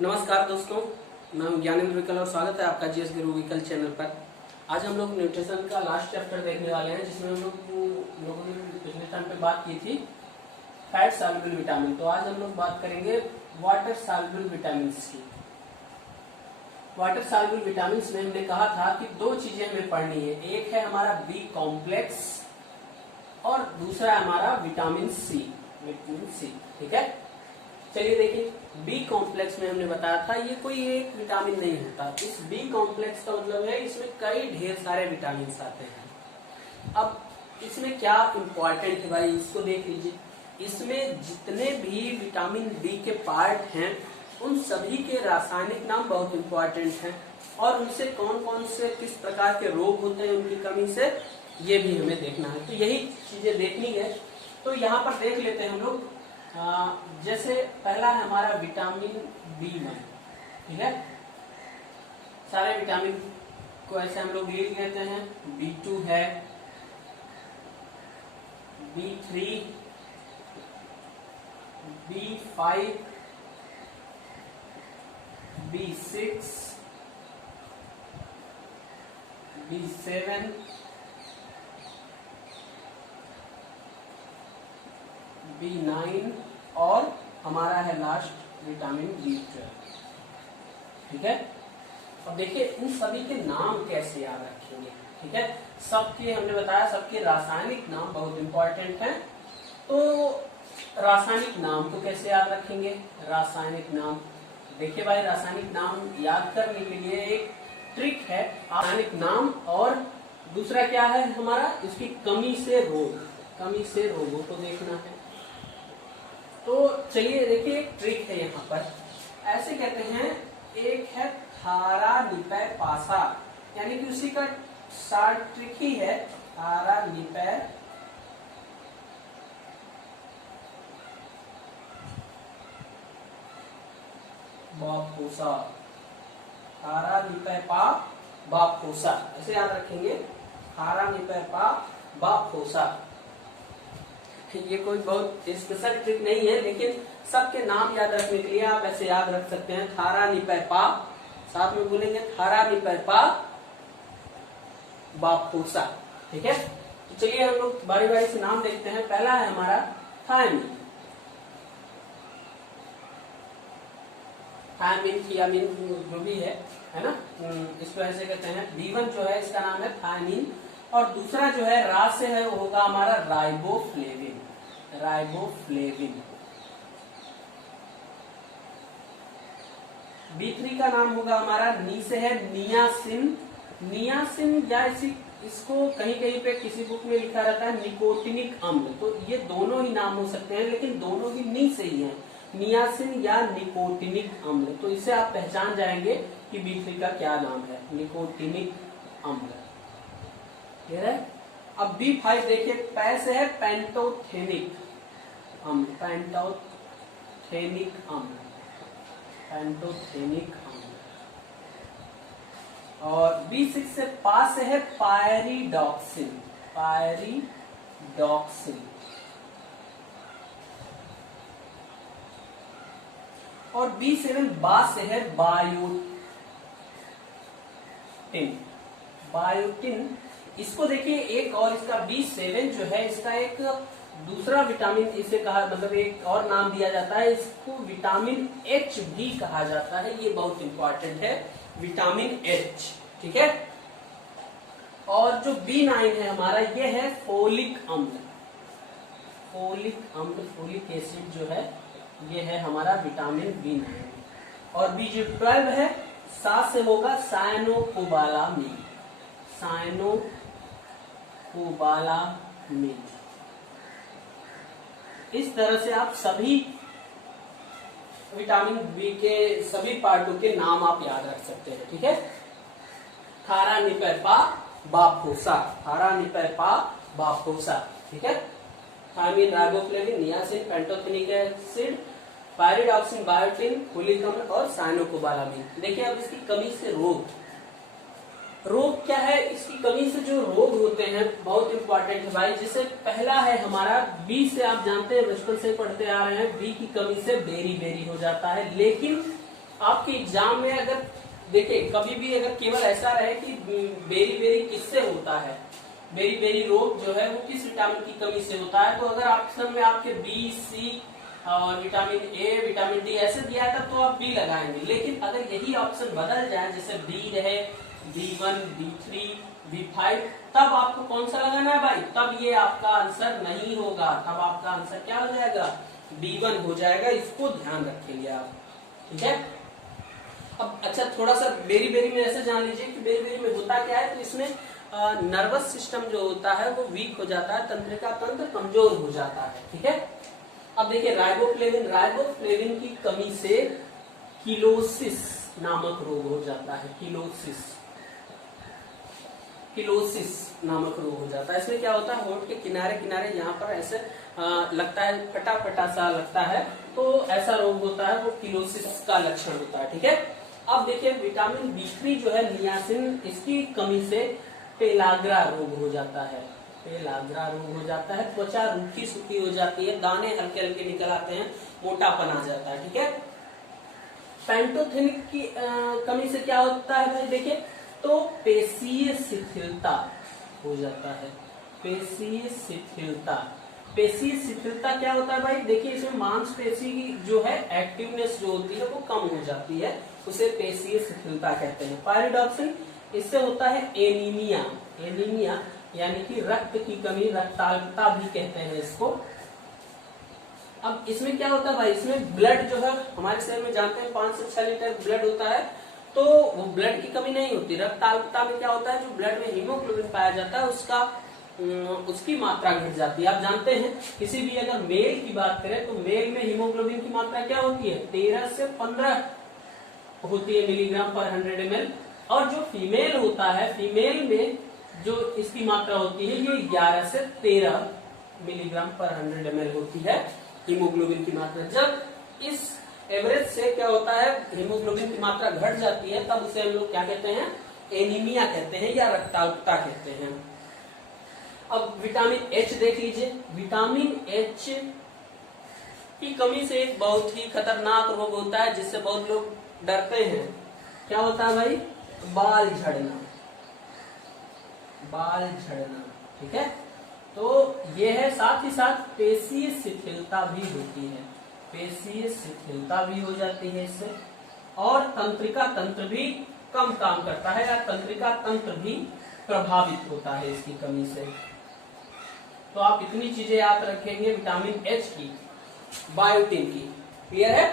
नमस्कार दोस्तों, मैं हूं ज्ञानेंद्र विकल और स्वागत है आपका जीएस गुरु विकल चैनल पर। आज हम लोग न्यूट्रिशन का लास्ट चैप्टर देखने वाले हैं, जिसमें हम लोगों ने पिछले टाइम पे बात की थी फैट सॉल्युबल विटामिन। तो आज हम लोग बात करेंगे वाटर सॉल्युबल विटामिन की। वाटर सॉल्युबल विटामिन में हमने कहा था कि दो चीजें हमें पढ़नी है, एक है हमारा बी कॉम्प्लेक्स और दूसरा है हमारा विटामिन सी। ठीक है, चलिए देखिए, बी कॉम्प्लेक्स में हमने बताया था ये कोई एक विटामिन नहीं होता। इस बी कॉम्प्लेक्स का मतलब है इसमें कई ढेर सारे विटामिन आते हैं। अब इसमें क्या इंपॉर्टेंट है भाई, इसको देख लीजिए। इसमें जितने भी विटामिन बी के पार्ट हैं उन सभी के रासायनिक नाम बहुत इंपॉर्टेंट हैं, और उनसे कौन कौन से किस प्रकार के रोग होते हैं उनकी कमी से, ये भी हमें देखना है। तो यही चीजें देखनी है। तो यहाँ पर देख लेते हैं हम लोग। जैसे पहला है हमारा विटामिन B1। ठीक है, सारे विटामिन को ऐसे हम लोग लिख लेते हैं। B2 है, B3, B5, B6, B7, B9 और हमारा है लास्ट विटामिन B12। ठीक है, अब देखिए इन सभी के नाम कैसे याद रखेंगे। ठीक है, सबके हमने बताया सबके रासायनिक नाम बहुत इंपॉर्टेंट हैं। तो रासायनिक नाम को कैसे याद रखेंगे? रासायनिक नाम देखिए भाई, रासायनिक नाम याद करने के लिए एक ट्रिक है। रासायनिक नाम और दूसरा क्या है हमारा, इसकी कमी से रोगों को देखना है। तो चलिए देखिए, एक ट्रिक है यहाँ पर, ऐसे कहते हैं, एक है थारानिपेपासा, यानी कि उसी का शॉर्ट ट्रिक ही है थारानिपेपासा, ऐसे याद रखेंगे, थारानिपेपासा। ये कोई बहुत स्पेशल ट्रिक नहीं है, लेकिन सबके नाम याद रखने के लिए आप ऐसे याद रख सकते हैं। थारानिपेपा, साथ में बोलेंगे थारानिपेपासा। ठीक है, तो चलिए हम लोग बारी बारी से नाम देखते हैं। पहला है हमारा थायमिन। थियामिन जो भी है ना, इसको ऐसे कहते हैं। B1 जो है इसका नाम है थायमिन, और दूसरा जो है रा से है वो होगा हमारा राइबोफ्लेविन। B3 का नाम होगा हमारा, नी से है नियासिन, या इसको कहीं कहीं पे किसी बुक में लिखा रहता है निकोटिनिक अम्ल। तो ये दोनों ही नाम हो सकते हैं, लेकिन दोनों ही नी से ही है, नियासिन या निकोटिनिक अम्ल। तो इसे आप पहचान जाएंगे कि B3 का क्या नाम है, निकोटिनिक अम्ल। ठीक है, अब B5 देखिए, पै से है पेंटोथेनिक अम्ल, पेंटोथेनिक अम्ल। और B6 से पा से है पायरिडॉक्सिन। और B7 बा से है बायोटिन। इसको देखिए, एक और इसका B7 जो है, इसका एक दूसरा विटामिन इसे कहा, मतलब एक और नाम दिया जाता है, इसको विटामिन H भी कहा जाता है। ये बहुत इंपॉर्टेंट है, विटामिन H। ठीक है, और जो B9 है हमारा, ये है फोलिक एसिड जो है, ये है हमारा विटामिन B9। और B12 है, साथ से होगा साइनोकोबालामिन। इस तरह से आप सभी विटामिन बी के सभी पार्टों के नाम आप याद रख सकते हैं। ठीक है, थारानिपेपासा। ठीक है, thiamine, riboflavin, niacin, pantothenic acid, pyridoxine, biotin, folic अम्ल और साइनोकोबालामिन। देखिए, अब इसकी कमी से रोग क्या है, इसकी कमी से जो रोग होते हैं बहुत इंपॉर्टेंट है भाई। जैसे पहला है हमारा बी से, आप जानते हैं बचपन से पढ़ते आ रहे हैं, बी की कमी से बेरी हो जाता है। लेकिन आपके एग्जाम में अगर देखिए कभी भी अगर केवल ऐसा रहे कि बेरी बेरी किससे होता है, बेरी बेरी रोग जो है वो किस विटामिन की कमी से होता है, तो अगर ऑप्शन में आपके बी, सी और विटामिन ए, विटामिन डी ऐसे दिया था तो आप बी लगाएंगे। लेकिन अगर यही ऑप्शन बदल जाए, जैसे बी रहे, B1, B3, B5, तब आपको कौन सा लगाना है भाई? तब ये आपका आंसर नहीं होगा, तब आपका आंसर क्या हो जाएगा? B1 हो जाएगा। इसको ध्यान रखेंगे आप, ठीक है। अब अच्छा थोड़ा सा बेरी बेरी में ऐसे जान लीजिए कि बेरी बेरी में होता क्या है। तो इसमें नर्वस सिस्टम जो होता है वो वीक हो जाता है, तंत्रिका तंत्र कमजोर हो जाता है, ठीक है। अब देखिए राइबोफ्लेविन की कमी से किलोसिस नामक रोग हो जाता है। किलोसिस नामक रोग हो जाता है। इसमें क्या होता है, होंठ के किनारे किनारे यहाँ पर ऐसे लगता है, फटा फटा सा लगता है, तो ऐसा रोग होता है, वो किलोसिस का लक्षण होता है, ठीक है। अब देखिए विटामिन B3 जो है नियासिन, इसकी कमी से पेलाग्रा रोग हो जाता है। पेलाग्रा रोग हो जाता है, त्वचा रूखी सूखी हो जाती है, दाने हल्के हल्के निकल आते हैं, मोटापन आ जाता है, ठीक है। पैंटोथेनिक की कमी से क्या होता है भाई? देखिए तो पेशीय शिथिलता हो जाता है। पेशीय शिथिलता क्या होता है भाई? देखिए इसमें मांसपेशी की जो है एक्टिवनेस जो होती है वो कम हो जाती है, उसे पेशीय शिथिलता कहते हैं। पायरिडॉक्सिन, इससे होता है एनीमिया यानी कि रक्त की कमी, रक्ताल्पता भी कहते हैं इसको। अब इसमें क्या होता है भाई? इसमें ब्लड जो है हमारे शरीर में जानते हैं 5 से 6 लीटर ब्लड होता है, तो वो ब्लड की कमी नहीं होती। रक्ताल्पता में क्या होता है, जो ब्लड में हीमोग्लोबिन पाया जाता है उसकी मात्रा घट जाती है। आप जानते हैं किसी भी अगर मेल की बात करें तो मेल में हीमोग्लोबिन की मात्रा क्या होती है? 13 से 15 होती है मिलीग्राम पर 100 ml। और जो फीमेल होता है, फीमेल में जो इसकी मात्रा होती है ये 11 से 13 मिलीग्राम पर 100 ml होती है हीमोग्लोबिन की मात्रा। जब इस एवरेज से क्या होता है, हीमोग्लोबिन की मात्रा घट जाती है, तब उसे हम लोग क्या कहते हैं? एनीमिया कहते हैं या रक्ताल्पता कहते हैं। अब विटामिन H देख लीजिए। विटामिन H की कमी से एक बहुत ही खतरनाक रोग होता है जिससे बहुत लोग डरते हैं। क्या होता है भाई? बाल झड़ना, ठीक है। तो ये है, साथ ही साथ पेशीय शिथिलता भी होती है, पेशीय शिथिलता भी हो जाती है इससे, और तंत्रिका तंत्र भी कम काम करता है या तंत्रिका तंत्र भी प्रभावित होता है इसकी कमी से। तो आप इतनी चीजें याद रखेंगे विटामिन H की, बायोटिन की। क्लियर है?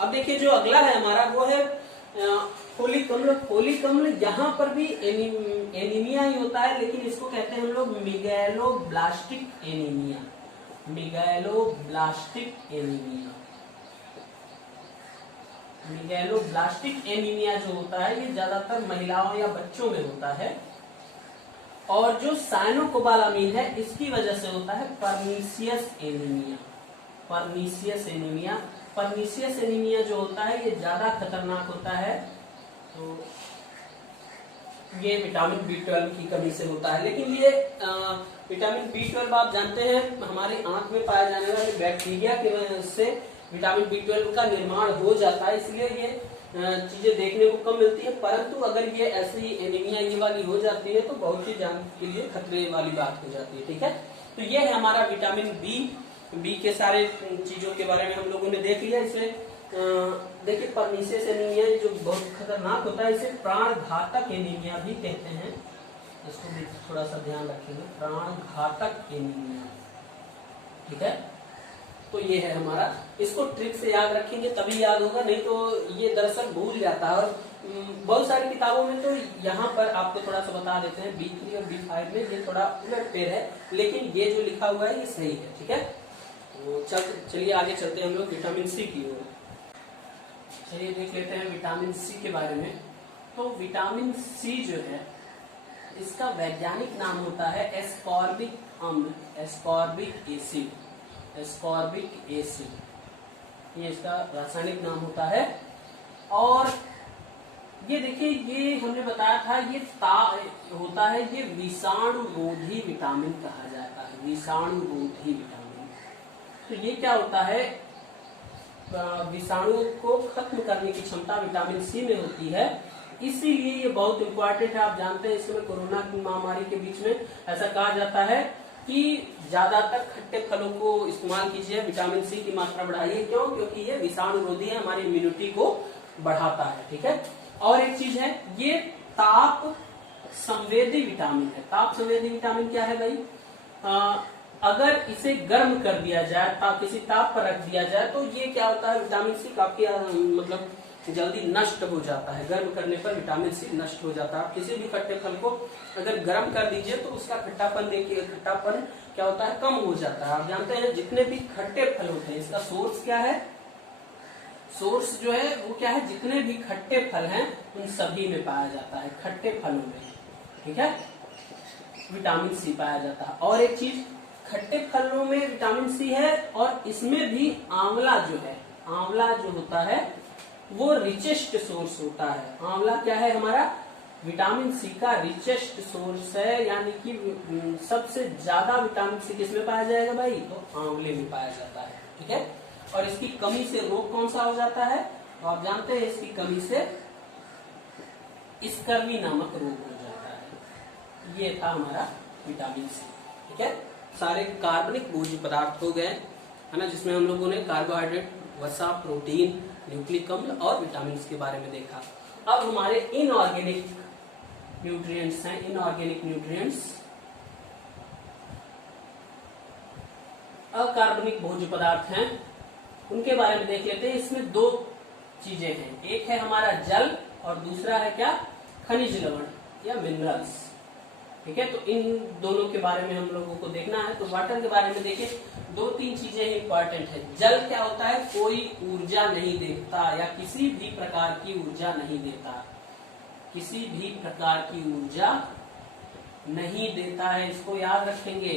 अब देखिए जो अगला है हमारा वो है फोलिक अम्ल। फोलिक अम्ल यहाँ पर भी एनीमिया ही होता है, लेकिन इसको कहते हैं हम लोग मेगालोब्लास्टिक एनीमिया। मेगालोब्लास्टिक एनीमिया जो होता है ये ज्यादातर महिलाओं या बच्चों में होता है, और जो साइनोकोबालामीन है इसकी वजह से होता है परनीसियस एनीमिया जो होता है ये ज्यादा खतरनाक होता है। तो ये विटामिन B12 की कमी से होता है। लेकिन ये विटामिन B12 आप जानते हैं हमारी आंख में पाए जाने वाले बैक्टीरिया की वजह से विटामिन B12 का निर्माण हो जाता है, इसलिए ये चीजें देखने को कम मिलती है। परंतु अगर ये ऐसी एनीमिया ये वाली हो जाती है तो बहुत ही जान के लिए खतरे वाली बात हो जाती है, ठीक है। तो ये है हमारा विटामिन बी के सारे चीजों के बारे में हम लोगों ने देख लिया। इसमें देखिए परनीसियस एनीमिया जो बहुत खतरनाक होता है, इसे प्राण घातक एनीमिया भी कहते हैं, इसको भी थोड़ा सा ध्यान रखेंगे, प्राण घातक एनीमिया, ठीक है। तो ये है हमारा, इसको ट्रिक से याद रखेंगे तभी याद होगा, नहीं तो ये दरअसल भूल जाता है। और बहुत सारी किताबों में तो यहाँ पर आपको थोड़ा सा बता देते हैं B3 और B5 में ये थोड़ा उलट-फेर है, लेकिन ये जो लिखा हुआ है ये सही है, ठीक है। तो चलिए आगे चलते हैं हम लोग विटामिन सी की ओर। चलिए देख लेते हैं विटामिन सी के बारे में। तो विटामिन सी जो है इसका वैज्ञानिक नाम होता है एस्कॉर्बिक अम्ल, एस्कॉर्बिक एसिड, ये इसका रासायनिक नाम होता है। और ये देखिए ये हमने बताया था ये होता है, ये विषाणुरोधी विटामिन कहा जाता है, विषाणुरोधी विटामिन। तो ये क्या होता है, विषाणु को खत्म करने की क्षमता विटामिन सी में होती है, इसीलिए ये बहुत इंपॉर्टेंट है। आप जानते हैं इस समय कोरोना की महामारी के बीच में ऐसा कहा जाता है कि ज्यादातर खट्टे फलों को इस्तेमाल कीजिए, विटामिन सी की मात्रा बढ़ाइए। क्यों? क्योंकि ये विषाणुरोधी है, हमारी इम्यूनिटी को बढ़ाता है। ठीक है। और एक चीज है, ये ताप संवेदी विटामिन है। ताप संवेदी विटामिन क्या है भाई? अगर इसे गर्म कर दिया जाए, किसी ताप पर रख दिया जाए, तो ये क्या होता है, विटामिन सी काफी मतलब जल्दी नष्ट हो जाता है। गर्म करने पर विटामिन सी नष्ट हो जाता है। आप किसी भी खट्टे फल को अगर गर्म कर दीजिए तो उसका खट्टापन देखिए, खट्टापन क्या होता है, कम हो जाता है। आप जानते हैं जितने भी खट्टे फल होते हैं, इसका सोर्स क्या है? सोर्स जो है वो क्या है, जितने भी खट्टे फल हैं उन सभी में पाया जाता है, खट्टे फलों में। ठीक है, विटामिन सी पाया जाता है। और एक चीज, खट्टे फलों में विटामिन सी है, और इसमें भी आंवला जो है, आंवला जो होता है वो रिचेस्ट सोर्स होता है। आंवला क्या है हमारा? विटामिन सी का रिचेस्ट सोर्स है, यानी कि सबसे ज्यादा विटामिन सी किसमें पाया जाएगा भाई? तो आंवले में पाया जाता है। ठीक है। और इसकी कमी से रोग कौन सा हो जाता है? तो आप जानते हैं इसकी कमी से स्कर्वी नामक रोग हो जाता है। ये था हमारा विटामिन सी। ठीक है। सारे कार्बनिक भोज्य पदार्थ हो गए, है ना, जिसमें हम लोगों ने कार्बोहाइड्रेट, वसा, प्रोटीन, न्यूक्लिक अम्ल और विटामिन के बारे में देखा। अब हमारे इनऑर्गेनिक न्यूट्रिएंट्स हैं, इनऑर्गेनिक न्यूट्रिएंट्स, अकार्बनिक भोज्य पदार्थ हैं, उनके बारे में देख लेते हैं। इसमें दो चीजें हैं, एक है हमारा जल और दूसरा है क्या? खनिज लवण या मिनरल्स। ठीक है। तो इन दोनों के बारे में हम लोगों को देखना है। तो वाटर के बारे में देखिए, दो तीन चीजें इंपॉर्टेंट है। जल क्या होता है? कोई ऊर्जा नहीं देता या किसी भी प्रकार की ऊर्जा नहीं देता, किसी भी प्रकार की ऊर्जा नहीं देता है, इसको याद रखेंगे।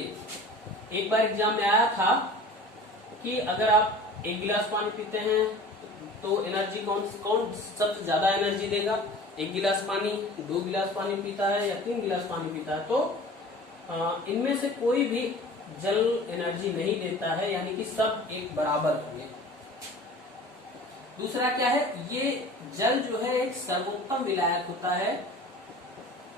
एक बार एग्जाम में आया था कि अगर आप एक गिलास पानी पीते हैं तो एनर्जी कौन सबसे ज्यादा एनर्जी देगा? एक गिलास पानी, 2 गिलास पानी पीता है या 3 गिलास पानी पीता है, तो इनमें से कोई भी जल एनर्जी नहीं देता है, यानी कि सब एक बराबर होंगे। दूसरा क्या है? ये जल जो है एक सर्वोत्तम विलायक होता है।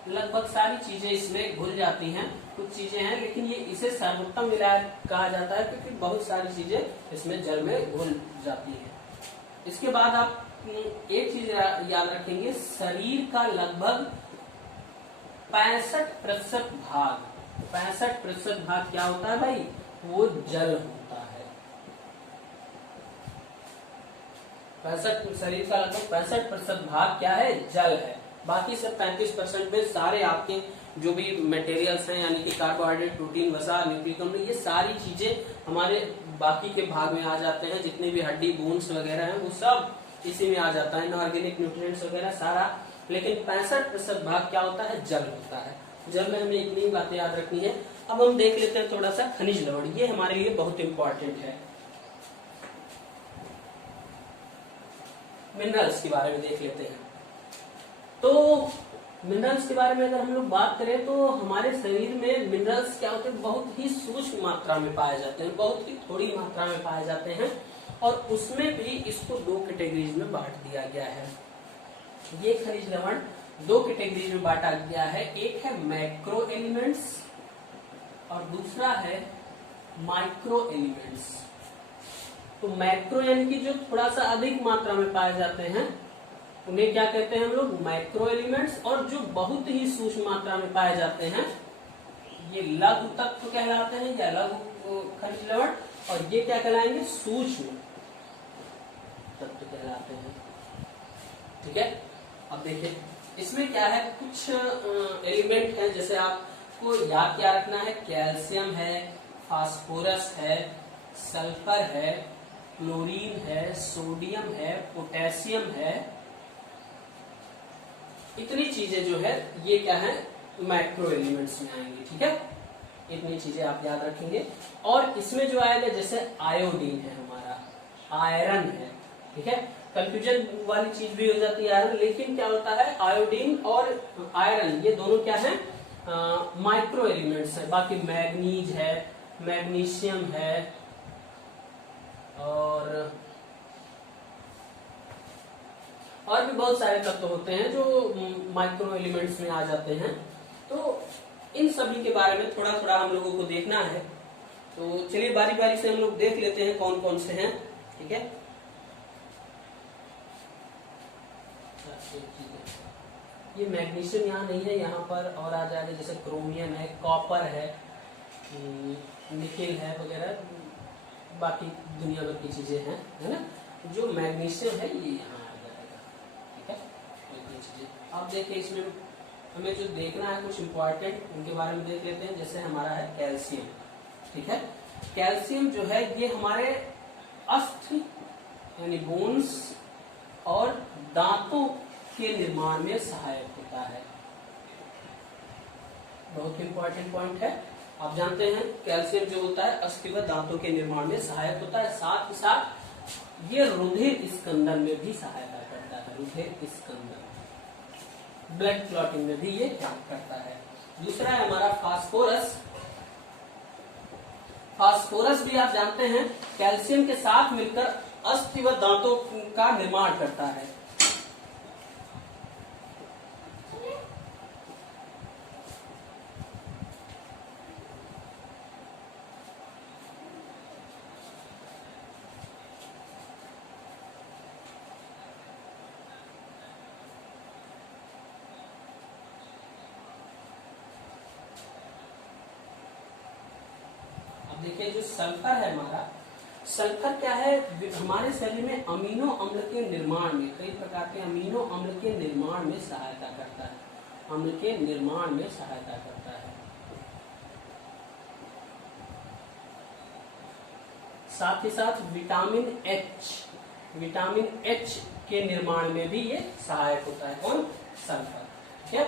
लगभग सारी चीजें इसमें घुल जाती हैं, कुछ चीजें हैं लेकिन ये इसे सर्वोत्तम विलायक कहा जाता है क्योंकि बहुत सारी चीजें इसमें जल में घुल जाती हैं। इसके बाद आप एक चीज याद रखेंगे, शरीर का लगभग 65% भाग, 65% भाग क्या होता है भाई? वो जल होता है। 65 शरीर का लगभग 65% भाग क्या है? जल है। बाकी सब 35% में सारे आपके जो भी मटेरियल्स हैं, यानी कि कार्बोहाइड्रेट, प्रोटीन, वसा, न्यूक्लिक अम्ल, ये सारी चीजें हमारे बाकी के भाग में आ जाते हैं। जितने भी हड्डी, बोन्स वगैरह हैं वो सब इसी में आ जाता है, इनऑर्गेनिक न्यूट्रिएंट्स वगैरह सारा। लेकिन 65% भाग क्या होता है? जल होता है। जल में हमें इतनी बातें याद रखनी है। अब हम देख लेते हैं थोड़ा सा खनिज लवण, ये हमारे लिए बहुत इंपॉर्टेंट है। मिनरल्स के बारे में देख लेते हैं। तो मिनरल्स के बारे में अगर हम लोग बात करें तो हमारे शरीर में मिनरल्स क्या होते हैं? बहुत ही सूक्ष्म मात्रा में पाए जाते हैं, बहुत ही थोड़ी मात्रा में पाए जाते हैं, और उसमें भी इसको 2 कैटेगरीज में बांट दिया गया है। ये खनिज लवण 2 कैटेगरीज में बांटा गया है। एक है मैक्रो एलिमेंट्स और दूसरा है माइक्रो एलिमेंट्स। तो मैक्रो यानी कि जो थोड़ा सा अधिक मात्रा में पाए जाते हैं उन्हें क्या कहते हैं हम लोग? Micro elements. और जो बहुत ही सूक्ष्म मात्रा में पाए जाते हैं ये लघु तत्व कहलाते हैं या लघु खनिज लवण, और ये क्या कहलाएंगे? सूक्ष्म तत्व कहलाते हैं। ठीक है। अब देखिए इसमें क्या है, कुछ एलिमेंट है, जैसे आपको याद क्या रखना है, कैल्शियम है, फास्फोरस है, सल्फर है, क्लोरीन है, सोडियम है, पोटेशियम है। इतनी चीजें जो है ये क्या है? मैक्रो एलिमेंट्स में आएंगी। ठीक है, इतनी चीजें आप याद रखेंगे। और इसमें जो आएगा जैसे आयोडीन है हमारा, आयरन है। ठीक है, कंफ्यूजन वाली चीज भी हो जाती है आयरन, लेकिन क्या होता है आयोडीन और आयरन ये दोनों क्या है? माइक्रो एलिमेंट्स है। बाकी मैग्नीज है, मैग्नीशियम है, और और भी बहुत सारे तत्व होते हैं जो माइक्रो एलिमेंट्स में आ जाते हैं। तो इन सभी के बारे में थोड़ा थोड़ा हम लोगों को देखना है। तो चलिए बारी बारी से हम लोग देख लेते हैं कौन कौन से हैं। ठीक है, ये मैग्नीशियम यहाँ नहीं है, यहाँ पर और आ जाएगा, जैसे क्रोमियम है, कॉपर है, निकेल है वगैरह, बाकी दुनिया भर की चीजें हैं, है ना। जो मैग्नीशियम है ये यहाँ आ जाएगा। ठीक है, इतनी चीजें अब देखिए, इसमें हमें जो देखना है कुछ इंपॉर्टेंट, उनके बारे में देख लेते हैं। जैसे हमारा है कैल्शियम। ठीक है, कैल्शियम जो है ये हमारे अस्थि यानी बोन्स और दांतों के निर्माण में सहायक होता है। बहुत इंपॉर्टेंट पॉइंट है। आप जानते हैं कैल्शियम जो होता है अस्थि व दांतों के निर्माण में सहायक होता है, साथ ही साथ ये रुधिर स्कंदन में भी सहायता करता है। रुधिर स्कंदन, ब्लड क्लॉटिंग में भी ये हेल्प करता है। दूसरा है हमारा फास्फोरस। फास्फोरस भी आप जानते हैं कैल्शियम के साथ मिलकर अस्थि व दांतों का निर्माण करता है। देखिए जो सल्फर है हमारा, सल्फर क्या है, हमारे शरीर में अमीनो अम्ल के निर्माण में, कई प्रकार के अमीनो अम्ल के निर्माण में सहायता करता है। अम्ल के निर्माण में सहायता करता है। साथ ही साथ विटामिन एच के निर्माण में भी ये सहायक होता है। कौन? सल्फर। ठीक है,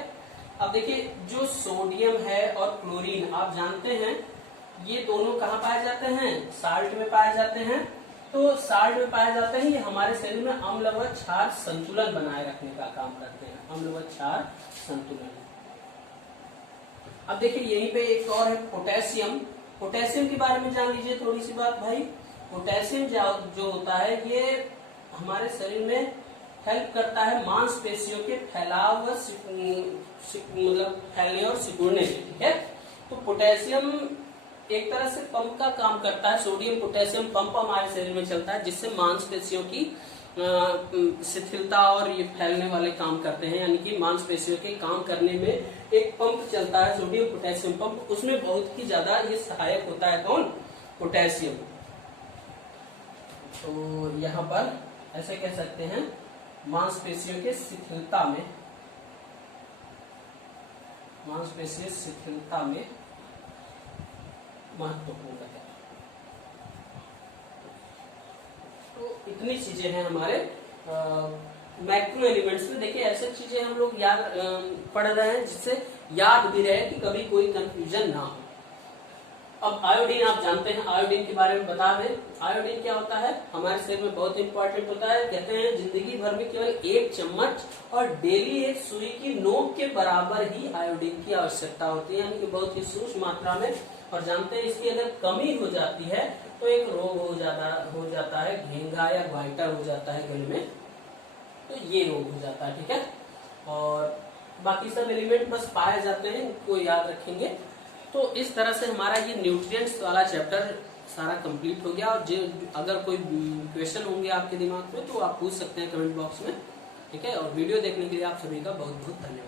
अब देखिए जो सोडियम है और क्लोरीन, आप जानते हैं ये दोनों कहाँ पाए जाते हैं? साल्ट में पाए जाते हैं। तो साल्ट में पाए जाते हैं, ये हमारे शरीर में अम्ल व क्षार संतुलन बनाए रखने का काम करते हैं। अम्ल व क्षार संतुलन। अब देखिए यहीं पे एक और है पोटेशियम। पोटेशियम के बारे में जान लीजिए थोड़ी सी बात भाई। पोटेशियम जो होता है ये हमारे शरीर में हेल्प करता है मांसपेशियों के फैलाव व मतलब फैलने और सिकुड़ने में। ठीक है, तो पोटेशियम एक तरह से पंप का काम करता है। सोडियम पोटेशियम पंप हमारे शरीर में चलता है, जिससे मांसपेशियों की शिथिलता और ये फैलने वाले काम करते हैं। यानी कि मांसपेशियों के काम करने में एक पंप चलता है, सोडियम पोटेशियम पंप, उसमें बहुत ही ज्यादा ये सहायक होता है। कौन? पोटेशियम। तो यहाँ पर ऐसे कह सकते हैं मांसपेशियों के शिथिलता में, मांसपेशियों शिथिलता में महत्वपूर्ण है। तो इतनी चीजें हैं हमारे मैक्रो एलिमेंट्स में। देखिए ऐसे चीजें हम लोग याद पढ़ रहे हैं जिससे याद भी रहे कि कभी कोई कंफ्यूजन ना हो। अब आयोडीन आप जानते हैं, आयोडीन के बारे में बता दें। आयोडीन क्या होता है? हमारे शरीर में बहुत इंपॉर्टेंट होता है। कहते हैं जिंदगी भर में केवल 1 चम्मच और डेली 1 सुई की नोक के बराबर ही आयोडीन की आवश्यकता होती है, यानी कि बहुत ही सूक्ष्म मात्रा में। और जानते हैं इसकी अगर कमी हो जाती है तो एक रोग हो जाता है, घेंगा या ग्वाइटर हो जाता है गले में, तो ये रोग हो जाता है। ठीक है, और बाकी सब एलिमेंट बस पाए जाते हैं, इनको याद रखेंगे। तो इस तरह से हमारा ये न्यूट्रिएंट्स वाला चैप्टर सारा कंप्लीट हो गया। और जो अगर कोई क्वेश्चन होंगे आपके दिमाग में तो आप पूछ सकते हैं कमेंट बॉक्स में। ठीक है, और वीडियो देखने के लिए आप सभी का बहुत बहुत धन्यवाद।